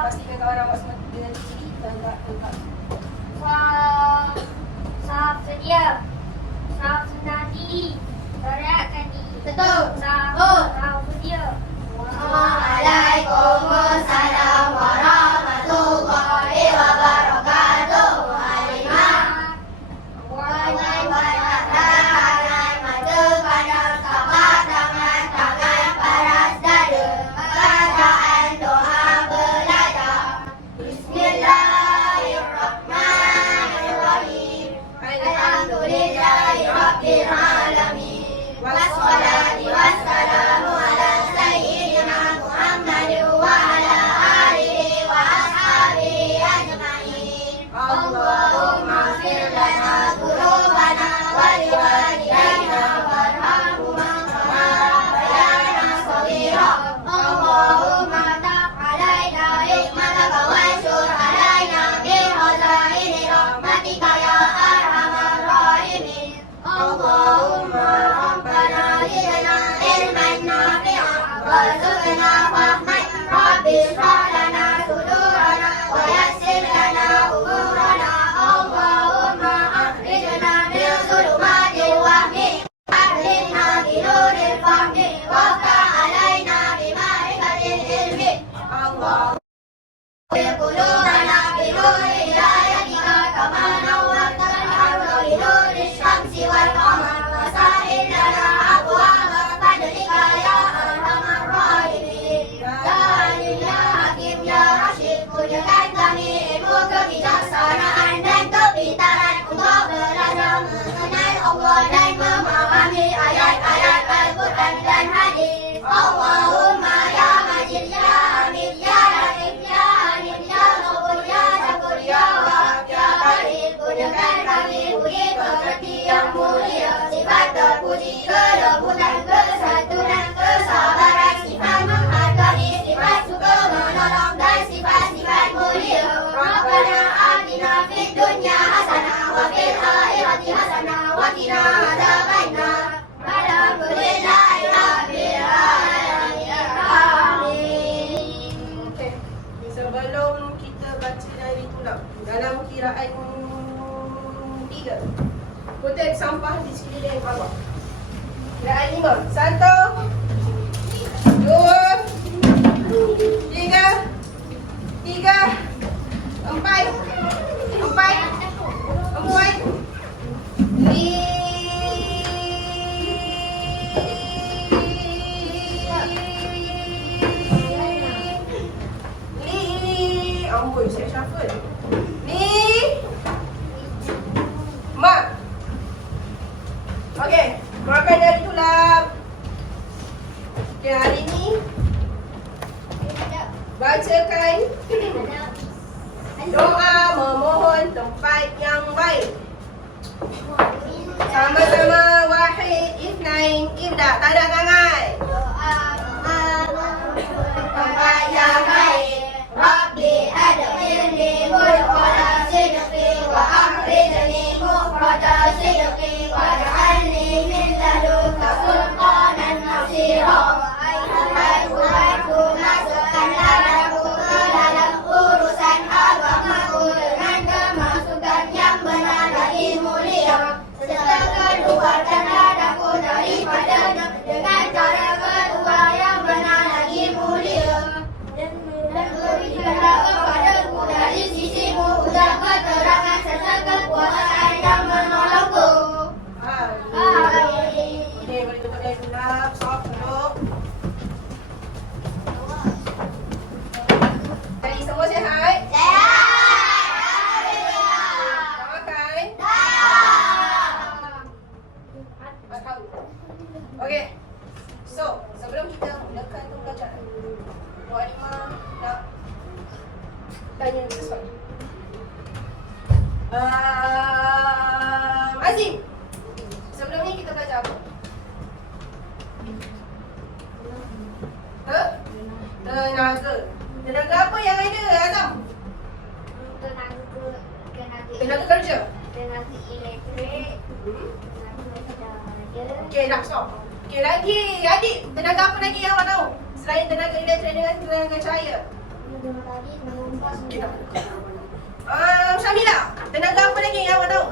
Pastikan kawan awak semua dengan ciri dan tak tengkap. Sahab sedia. Sahab senadi. Teriakkan diri. Betul. Sahab sedia. Waalaikumsalam warahmatullahi wabarakatuh. Wassalatu wassalamu ala sayyidina Muhammad wa ala alihi wa ashabihi ajma'in. Allahumma ighfir lana dhunubana wa liwalidayna warhamhuma kama rabbayana shaghira. Allahumma taqabbal alaina hikmataka wanshur alaina min khazaini rahmatika ya arhamar rahimin. Allahumma زدنا علما نافعا وارزقنا فهما رب اشرح لنا صدورنا ويسر لنا امورنا. اللهم اخرجنا من ظلمات الوهم واكرمنا بنور الفهم وافتح علينا بمعرفة العلم. اللهم قلوبنا بنور هدايتك كما نورت الارض بنور الشمس والقمر وسهل لنا أبواب فضلك يا أرحم الراحمين. يا عليم يا حكيم يا رشيد, wujudkan kami ilmu kebijaksanaan dan kepintaran untuk belajar mengenal Allah dan memahami ayat-ayat Al-Quran dan hadis. Allahumma ya Majid ya Hamid ya Latif ya Alim ya Ghafur ya Syakur ya Wahab ya Karim, wujudkan kami puji pekerti yang mulia, sifat terpuji, kelembutan, kesatuan, kesabaran, sifat menghargai, sifat suka menolong dan sifat-sifat mulia. Rabbana atina fid dunya hasanah wa fil akhirati hasanah wa qina adzabannar. Alhamdulillahi rabbil alamin. Amin. Okey. Sebelum kita baca dari tulang dalam kiraan 3, kutip sampah di sekeliling awak. Kiraan 5. 1, 2, 3, 4, 5. Amboi, saya shuffle. Mak. Okey, keluarkan dari tulang. Okey, hari ni bacakan doa memohon tempat yang baik. Sama-sama wahid, ithnain, ibda. Tanda tangan. Tempat yang baik. Rabbi adkhilni mudkhala sidqi wa akhrijni mukhraja sidqi waj'alni min ladunka sultanan nasira. Tuhanku, masukkanlah aku ke dalam urusan agamaku dengan kemasukan yang benar lagi mulia, serta keluarkanlah aku daripadanya dengan cara kedua yang benar lagi mulia. Dan berikanlah kepadaku dari sisimu hujah keterangan serta kekuasaan yang menolongku. Amin. Okey, boleh tutup dari tulang. Soft duduk. Jadi semua sihat? Makan? Makan. Okey. So, sebelum kita mulakan pembelajaran, Puan Halimah nak tanya sesuatu. Azim, sebelum ni kita belajar apa? Tenaga. Tenaga apa yang ada, Azam? Tenaga kerja. Tenaga elektrik. Okey, dah stop. Okey, lagi adik, tenaga apa lagi yang awak tahu? Selain tenaga elektrik dengan tenaga cahaya. Syamila, tenaga apa lagi yang awak tahu?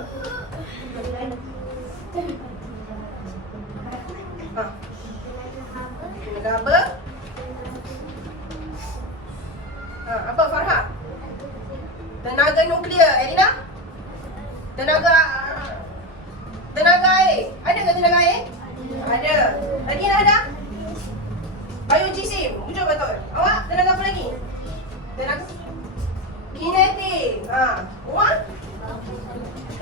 Tenaga apa? Apa Farha? Tenaga nuklear. Elina? Tenaga air. Ada ke tenaga air? Ada. Lagi nak ada? Biojisim. Jujur betul. Awak tenaga apa lagi? Tenaga kinetik. Awak?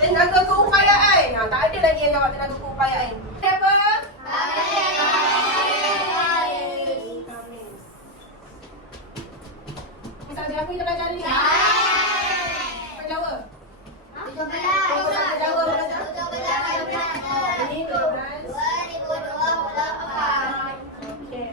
Tenaga keupayaan. Tak ada lagi yang awak tenaga keupayaan. Apa? Misal dia apa yang belajar ni? Bahasa Jawa. Bahasa Jawa belajar. 15. Okey.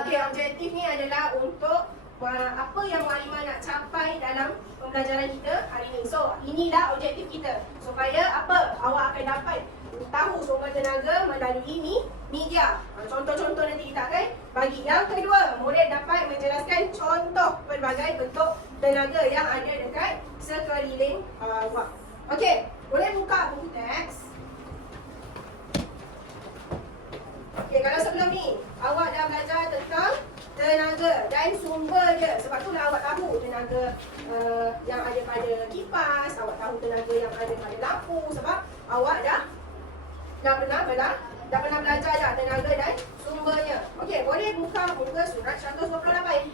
Okey, objektif ni adalah untuk apa yang Muallimah nak capai dalam pembelajaran kita hari ini. So, inilah objektif kita. Supaya apa? Awak akan dapat tahu sumber tenaga melalui media. Contoh-contoh nanti kita akan bagi. Yang kedua, murid dapat menjelaskan contoh pelbagai bentuk tenaga yang ada dekat sekeliling awak. Okey, boleh buka buku teks. Okey, kalau sebelum ni awak dah belajar tentang tenaga dan sumber dia. Sebab itulah awak tahu tenaga yang ada pada kipas, awak tahu tenaga yang ada pada lampu sebab awak dah pernah belajar dah tenaga dan sumbernya. Okey, boleh buka muka surat 128.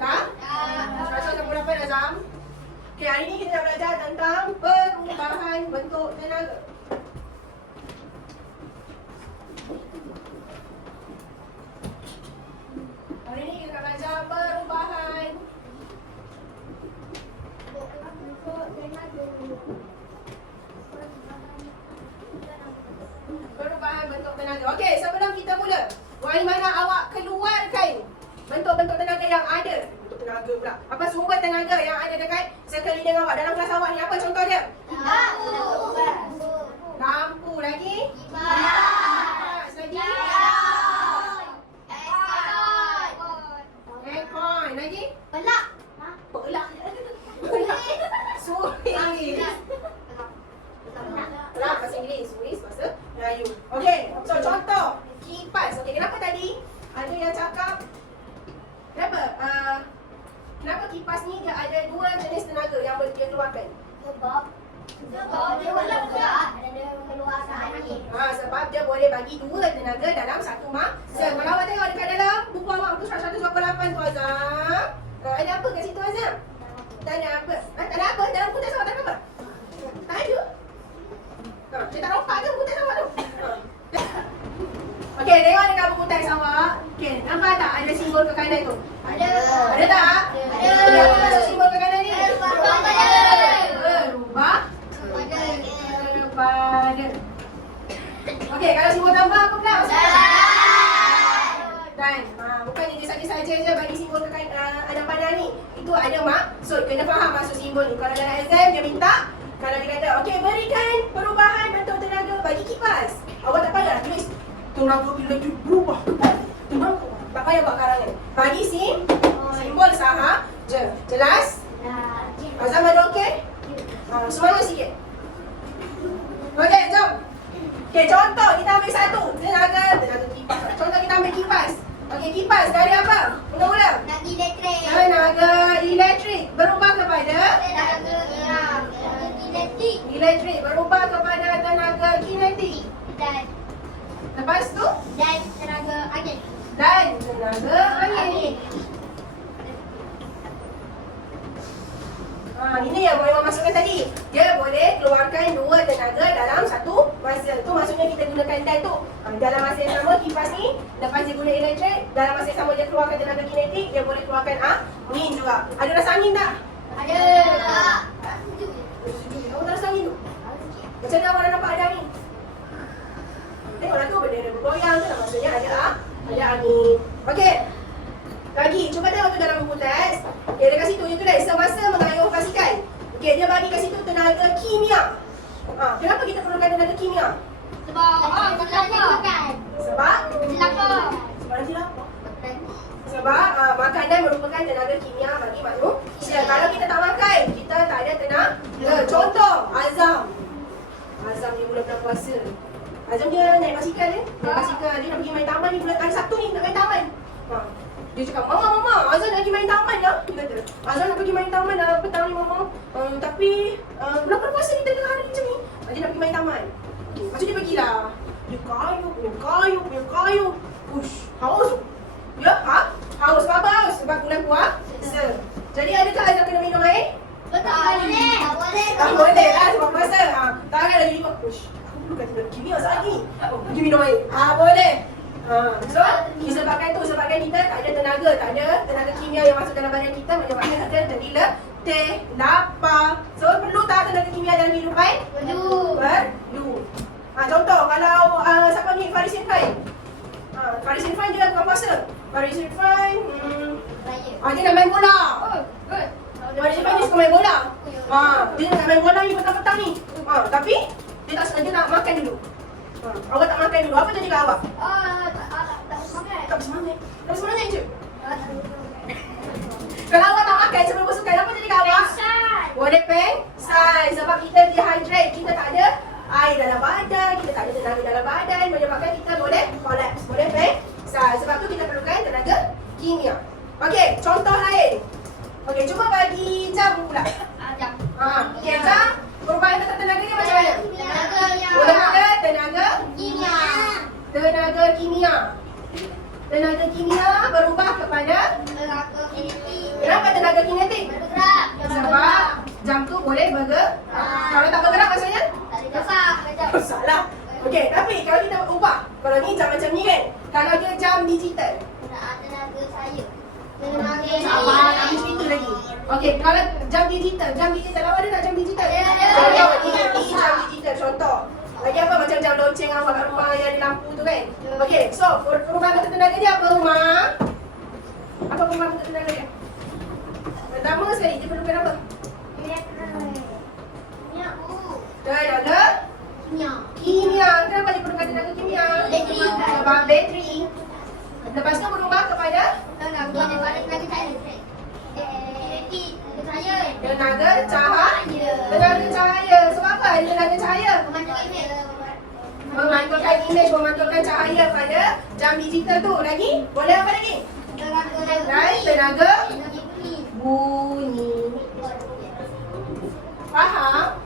Dah? 128 Azam. Okey, hari ni kita dah belajar tentang perubahan bentuk tenaga. Hari ni kita belajar perubahan bentuk tenaga. Okey, sebelum kita mula, Muallimah nak awak keluarkan bentuk-bentuk tenaga yang ada. Bentuk tenaga pula. Apa sumber tenaga yang ada dekat sekeliling awak dalam kelas awak ni? Apa contoh dia? Lampu lagi? Kipas lagi? Aircon lagi? Pelak. Suris. Pelak bahasa Inggeris, suris bahasa Melayu. Okey, so contoh kipas. Okey, kenapa tadi ada yang cakap kenapa kipas ni dia ada dua jenis tenaga yang boleh dia keluarkan? Sebab dia boleh buat dan dia keluar angin. Sebab dia boleh bagi dua tenaga dalam satu masa. Kalau awak tengok dekat dalam buku awak tu 128 tu Azam. Ada apa kat situ Azam? Tak ada apa. Tak ada apa? Dalam buku teks awak tak ada apa? Tak ada. Dia tak rompak ke buku teks awak tu? Okey, tengok dekat buku teks awak. Okey, nampak tak ada simbol ke kanan tu? Ada. Ada tak? Ada. Apa maksud simbol ke kanan ni? Berubah kepada. Okey, kalau simbol tambah apa pula maksudnya? Dan bukan dia saja je bagi simbol ke kanan pandang ni. Itu ada maksud, kena faham maksud simbol ni. Kalau dalam exam dia minta, kalau dia kata okey, berikan perubahan bentuk tenaga bagi kipas. Awak tak payah tulis tenaga bila dia berubah kepada. Tak payah buat karangan. Bagi simbol sahaja. Jelas? Azam ada okey? Semangat sikit. Okey, jom. Okey, contoh kita ambil satu. Tenaga kipas. Contoh kita ambil kipas. Okey, kipas dari apa? Mula-mula. Tenaga elektrik. Tenaga elektrik berubah kepada elektrik berubah kepada tenaga kinetik. Dan Lepas tu tenaga gunakan dan tu. Dalam masa yang sama kipas ni, lepas dia guna elektrik, dalam masa yang sama dia keluarkan tenaga kinetik, dia boleh keluarkan angin juga. Ada rasa angin tak? Ada. Kamu tak rasa angin tu? Macam mana awak nampak ada angin? Tengoklah tu, benda dia bergoyang tu, maksudnya ada angin. Okey. Lagi, cuba tengok tu dalam buku teks. Okey, dekat situ dia tulis semasa mengayuh basikal. Okey, dia bagi kat situ tenaga kimia. Kenapa kita perlukan tenaga kimia? Sebab Makan. Sebab lapar. nanti lapar. Sebab makanan merupakan tenaga kimia bagi manusia. Kalau kita tak makan, kita tak ada tenaga. Contoh, Azam. Azam dia bulan puasa. Azam dia naik basikal dia. Naik basikal, dia nak pergi main taman ni bulan hari Sabtu ni nak main taman. Dia cakap, Mama, Azam nak pergi main taman lah. Dia kata, Azam nak pergi main taman lah petang ni Mama. Tapi bulan puasa ni tengah hari macam ni. Dia nak pergi main taman. Lepas tu dia pergilah. Dia kayuh. Ush, haus. Ya, haus. Sebab apa haus? Sebab bulan puasa. Jadi adakah Azam kena minum air? Tak boleh. Tak boleh lah sebab puasa. Tangan lagi lima. Ush, aku perlukan tenaga kimia sekejap lagi. Pergi minum air. Boleh. So, disebabkan kita tak ada tenaga kimia yang masuk dalam badan kita menyebabkan kita jadi letih, lapar. So, perlu tak tenaga kimia dalam kehidupan? Perlu. Contoh, kalau siapa ni Faris Irfan. Faris Irfan dia bukan puasa. Faris Irfan dia nak main bola. Faris Irfan dia suka main bola. Dia nak main bola ni petang-petang ni. Tapi dia nak makan dulu. Awak tak makan dulu. Apa jadi kat awak? Tak bersemangat je. Kalau awak tak makan sebelum bersukan, apa jadi kat awak? Boleh pengsan. Sebab kita dehydrate. Kita tak ada air dalam badan. Kita tak ada tenaga dalam badan. Menyebabkan kita boleh collapse. Boleh pengsan. Sebab tu kita perlukan tenaga kimia. Okey, contoh lain. Okey, cuba bagi jam pula. Okey, jam. Perubahan tenaga dia macam mana? Mula-mula tenaga kimia. Tenaga kimia berubah kepada kenapa tenaga kinetik? Sebab jam tu boleh bergerak. Kalau tak bergerak maksudnya? Salah. Okey, tapi kalau kita ubah, kalau ni jam macam ni kan, kalau dia jam digital. Sabar, nak cerita lagi. Okey, kalau jam digital, awak ada tak jam digital? Contoh, ini jam digital, contoh. Lagi apa macam jam lonceng awak kat rumah yang ada lampu tu kan? Okey, so perubahan bentuk tenaga dia apa rumah? Apa perubahan bentuk tenaga dia? Pertama sekali, dia perlukan apa? Tenaga kimia. Kenapa dia perlukan tenaga kimia? Sebab bateri. Lepas tu berubah kepada tenaga cahaya. Sebab apa ada tenaga cahaya? Memantulkan imej, memantulkan cahaya pada jam digital tu. Lagi? Boleh apa lagi? Dan tenaga bunyi. Faham?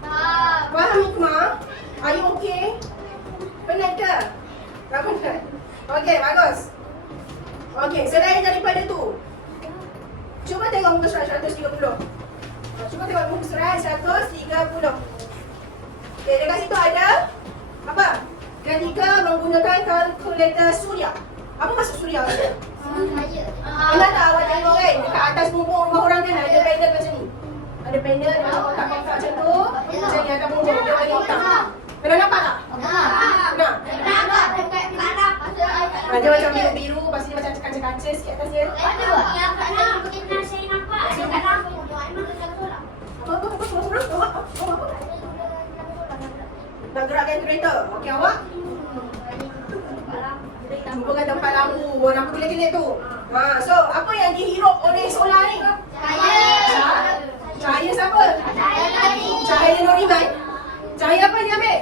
Faham Hikmah? Are you okay? Penat ke? Tak penat? Okey, bagus. Okey, selain daripada tu, cuba tengok muka surat 130. Cuba tengok muka surat 130. Okey, dekat situ ada apa? Ketika menggunakan kalkulator suria. Apa maksud suria? Pernah tak awak tengok kan? Dekat atas bumbung rumah orang kan ada panel macam ni. Ada panel macam kotak-kotak macam tu. Macam ni ada bumbung dia bagi kotak. Pernah nampak tak? Pernah? Dia macam biru-biru, lepas tu dia macam kaca-kaca sikit atas dia. Nak gerakkan kereta. Okey awak? Jumpakan tempat lampu. Lampu kelip-kelip tu. So apa yang dihirup oleh solar ni? Cahaya siapa? Cahaya Noriman. Cahaya apa dia ambil?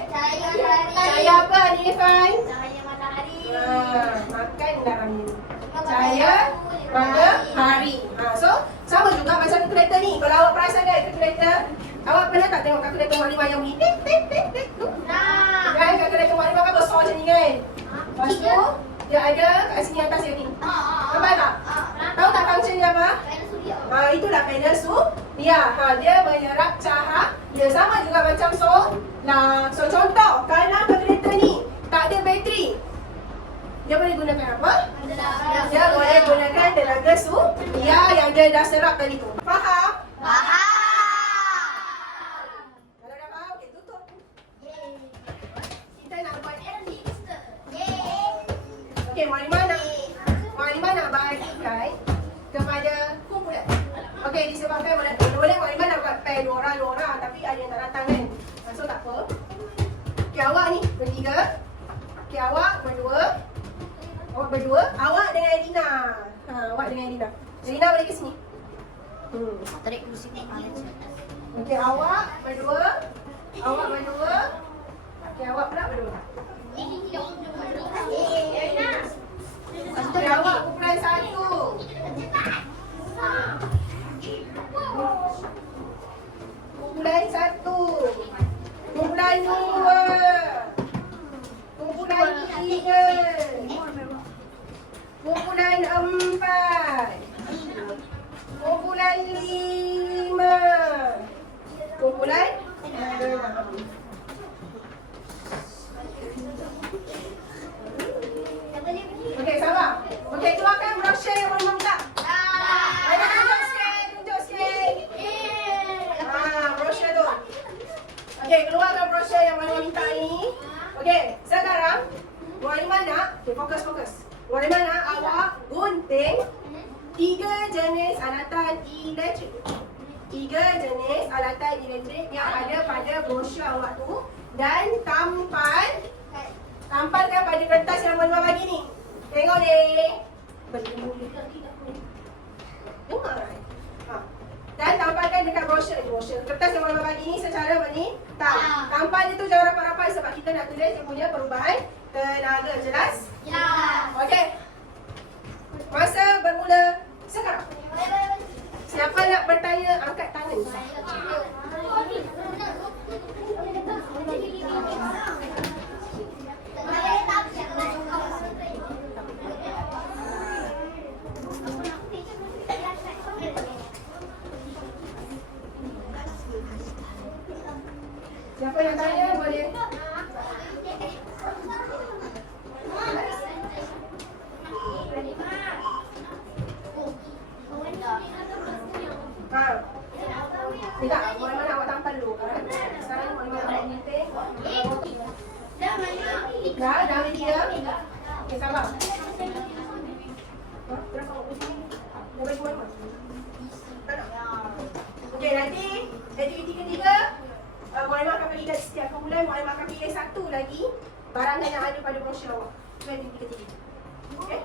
Cahaya apa ni Irfan? Makanlah Amin. Cahaya matahari. So sama juga macam kereta ni. Kalau awak perasan kan kereta, awak pernah tak tengok kalkulator Mak Limah yang bunyi tik tik tik tik tu? Kan kalkulator Mak Limah kan besar macam ni kan? Lepas tu dia ada kat sini atas dia ni. Nampak tak? Tahu tak function dia apa? Itulah panel suria. Dia menyerap cahaya. Dia sama juga macam solar. So contoh, kalau kalkulator ni tak ada Dia boleh gunakan apa? Dia boleh gunakan tenaga surya yang dia dah serap tadi tu. Faham? Kalau dah faham, okey tutup. Kita nak buat okey, Mualimah nak bagikan kepada kumpulan. Okey, disebabkan boleh Mualimah nak buat pair dua orang tapi ada yang tak datang kan. So tak apa. Okey, awak ni bertiga. Okey, awak berdua. Awak dengan Elina. Awak dengan Elina. Elina boleh ke sini. Tarik kursi ni. Okey, awak berdua. Okey, awak pula berdua. Okey, awak kumpulan 1. Kumpulan 1. Kumpulan 2. Kumpulan 3. Kumpulan 4. Kumpulan 5. Kumpulan 6. Okey, sabar. Okey, keluarkan brosur yang Mualimah minta. Ada tunjuk sikit. Brosur tu. Okey, keluarkan brosur yang Mualimah minta ini. Okey, sekarang Mualimah nak, fokus. Mualimah nak awak gunting 3 jenis alatan elektrik. 3 jenis alatan elektrik yang ada pada brosur awak tu dan tampalkan pada kertas yang Mualimah bagi ni. Tengok ni. Dan tampalkan dekat brosur kertas yang Mualimah bagi ni secara tampal dia tu jangan rapat-rapat sebab kita nak tulis dia punya perubahan tenaga. Jelas? Okey. Masa bermula sekarang. Siapa nak bertanya angkat tangan. Siapa yang tanya boleh. Tidak, Mualimah nak awak tampal dulu kan. Sekarang Mualimah nak gunting. Dah dia. Okey, sabar. Berapa awak gunting? Dah bagi Mualimah? Tak nak? Okey, nanti aktiviti ketiga Mualimah akan bagi kat setiap kumpulan. Mualimah akan pilih satu lagi barangan yang ada pada brosur awak. Itu aktiviti ketiga. Okey?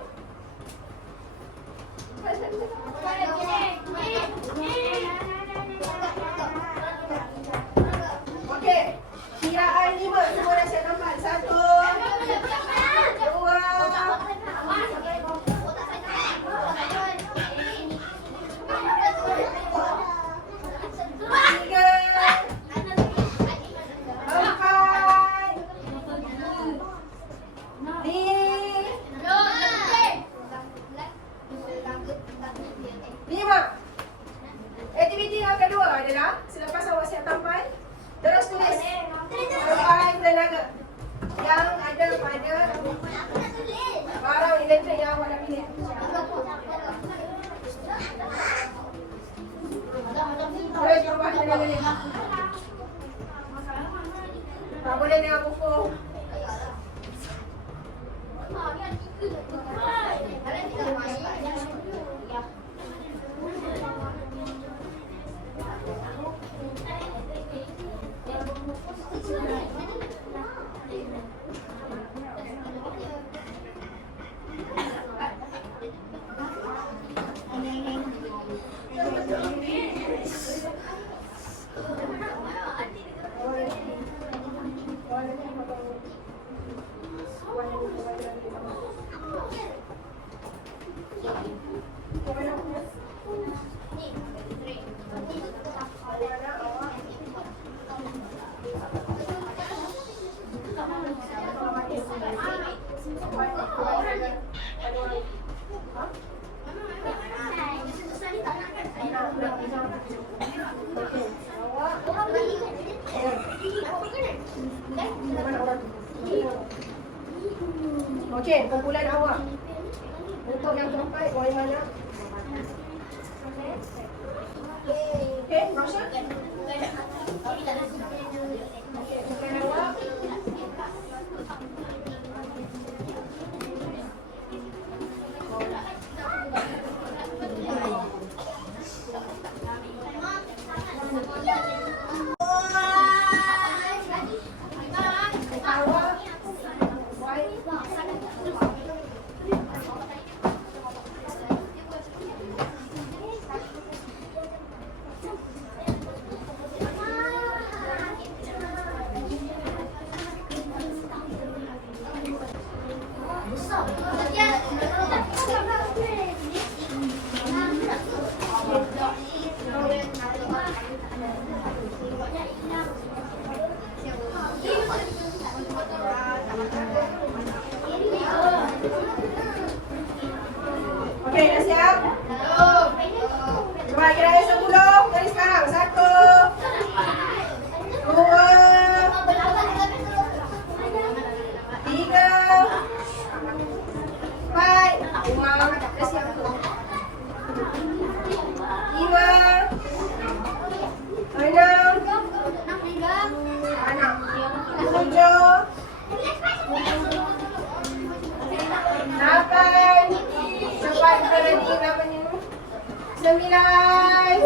Okey, kiraan 5 semua dah siap nampak. 1, 2, 5. Aktiviti yang kedua adalah selepas awak siap tampal, terus tulis perubahan tenaga yang ada pada barang elektrik yang awak dah pilih. Tulis perubahan tenaga ni. Tak boleh dengan buku. Okey, kumpulan awak yang keempat, Y mana? Okay, Rasha? Bukan awak. Okey, dah siap? Cuba kirain 10 dari sekarang. 1, 2, 3, 4, Umar, dah siap tu. 5, 6, anak. 7, 8, cepat berhenti namanya. 9.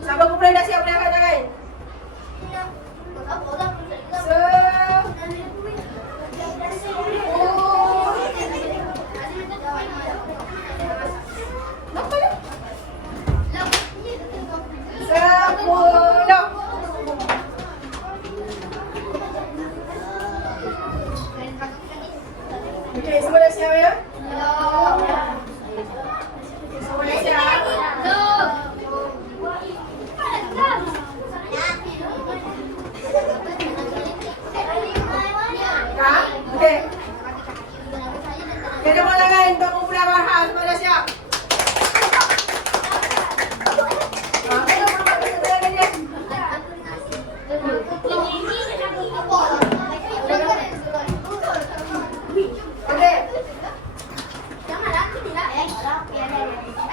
Sabar kumpulan dah siap boleh angkat tangan. 10. Okey, semua dah siap ya? Semua dah siap? Ha? Okey. Kita mula tangan untuk kumpulan Marha. Semua dah siap? Okey.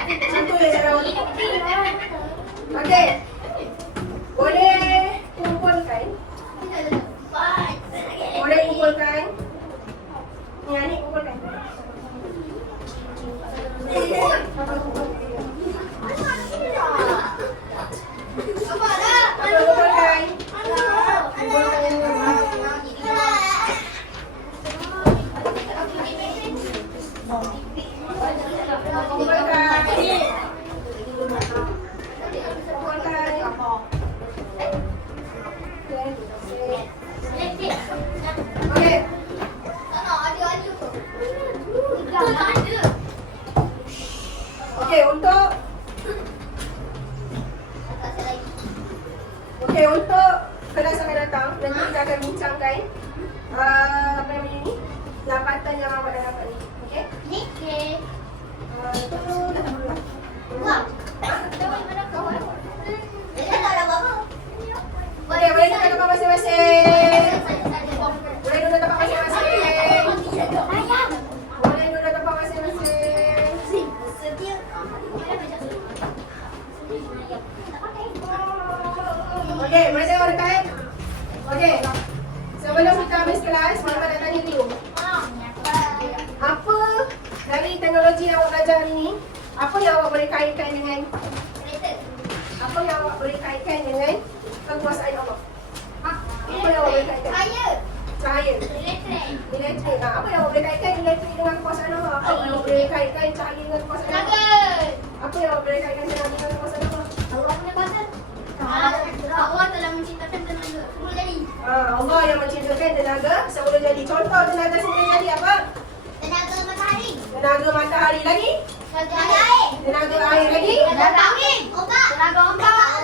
Macam tu je cara. Okey. Boleh kumpulkan. Boleh kumpulkan. Ni kumpulkan. Kumpulkan. Untuk kelas akan datang, nanti kita akan bincangkan apa namanya ni, dapatan yang awak dah dapat ni. Okey? Itu datang dulu. Okey, boleh duduk tempat masing-masing. Boleh duduk tempat masing-masing. Boleh duduk tempat masing-masing. Okey, boleh tengok dekat? Okey. Sebelum kita habis kelas, Mama nak tanya dulu. Apa dari teknologi yang awak belajar hari ni, apa yang awak boleh kaitkan dengan apa yang awak boleh kaitkan dengan kekuasaan Allah? Apa yang awak boleh kaitkan? Cahaya. Elektrik. Apa yang awak boleh kaitkan elektrik dengan kekuasaan Allah? Apa yang awak boleh kaitkan cahaya dengan kekuasaan Allah? Apa yang awak boleh kaitkan dengan kekuasaan Allah? Allah telah menciptakan tenaga semula jadi. Allah yang menciptakan tenaga semula jadi. Contoh tenaga semula jadi apa? Tenaga matahari. Tenaga matahari lagi? Tenaga air. Tenaga air lagi? Tenaga angin. Ombak. Tenaga ombak.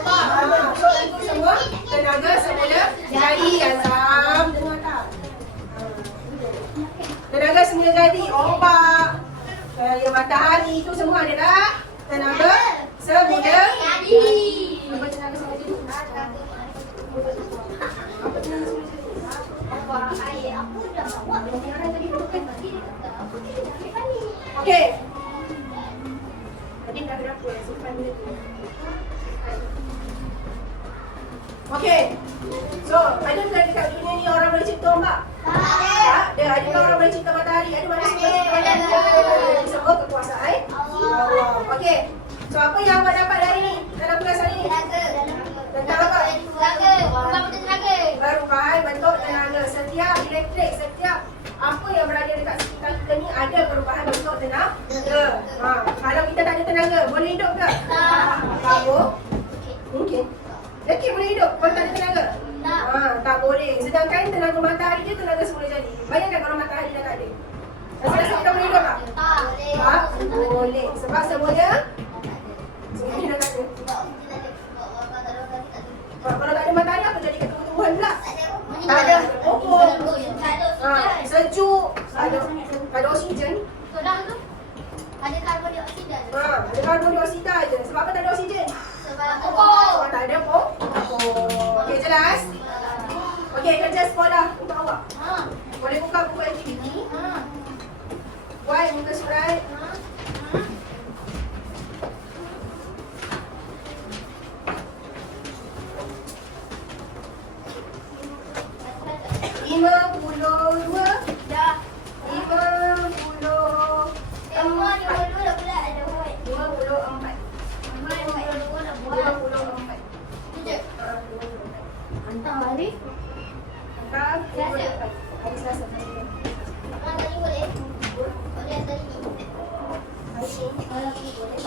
So itu semua tenaga semula jadi. Azam dengar tak? Tenaga semula jadi, ombak, cahaya matahari itu semua adalah tenaga semula jadi. Apa tenaga semula jadi? Apa tenaga semula jadi? buat air. Aku dah buat. Orang tadi bukan tadi dia kata aku tidak ambil panik. Okey. Tadi dah berapa yang simpan benda tu? Okey. So, ada bukan dekat dunia ni orang boleh cipta ombak? Tak ada. Adakah orang boleh cipta matahari? Ada manusia boleh cipta matahari? Semua kekuasaan Allah. Okey. So, apa yang awak dapat dari ni? Dalam kelas hari ni? Tentang apa? Perubahan bentuk tenaga. Setiap elektrik, setiap apa yang berada dekat sekitar kita ni ada perubahan bentuk tenaga. Kalau kita tak ada tenaga, boleh hidup ke? Tak. Mungkin. Yakin boleh hidup kalau tak ada tenaga? Tak boleh. Sedangkan tenaga matahari je tenaga semula jadi. Bayangkan kalau matahari dah tak ada. Rasa kita boleh hidup tak? Tak boleh. Sebab semuanya dah tak ada. Kalau tak ada matahari, apa jadi tumbuh-tumbuhan pula? Tak ada pokok. Sejuk. Ada oksigen. Ada karbon dioksida. Ada karbon dioksida je. Sebab apa tak ada oksigen? Sebab pokok. Tak ada pokok. Okey, jelas? Okey, kerja sekolah untuk awak. Boleh buka buku aktiviti. Buat muka surat. Dah. 54. Semua ni dulu dah pula ada buat. 54. Semua dulu dah buat. 54. Tujuh. Hantar hari. Entah, hari Selasa. Hari tadi boleh? Boleh tadi ni. Hari ni. Kalau ni boleh.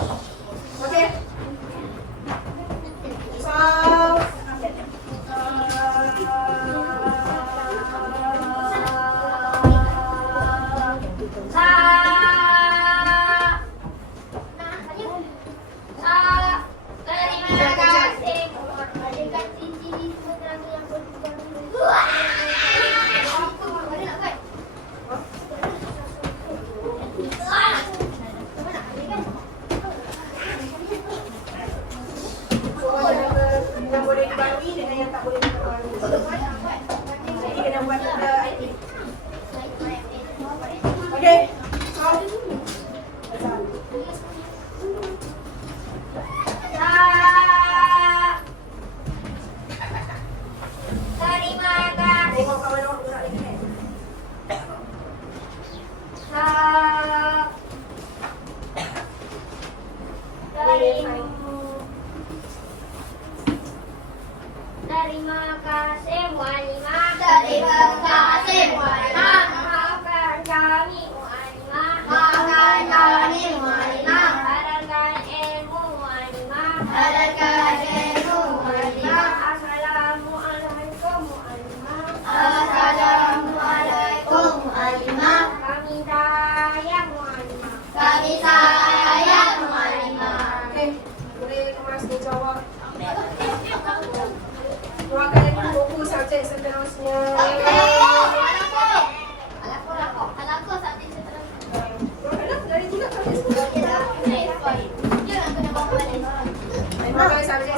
Okey. So, yang boleh dibarui dengan yang tak boleh dibarui. Jadi kena buat IT. Okey. Tengok kawan awak gerak lagi kan? Terima kasih Mu'alimah. Terima kasih Mu'alimah. Maafkan kami Mu'alimah. Maafkan kami Mu'alimah. Halalkan ilmu Mu'alimah. Halalkan ilmu Mu'alimah. Assalamualaikum Mu'alimah. Assalamualaikum Mu'alimah. Kami sayang Mu'alimah. Kami sayang Mu'alimah. Okey, boleh kemas meja awak. Keluarkan buku subjek seterusnya. Alaku subjek seterusnya. Keluarkanlah dari juga subjek seterusnya. Jangan kena bawa balik. Keluarkan subjek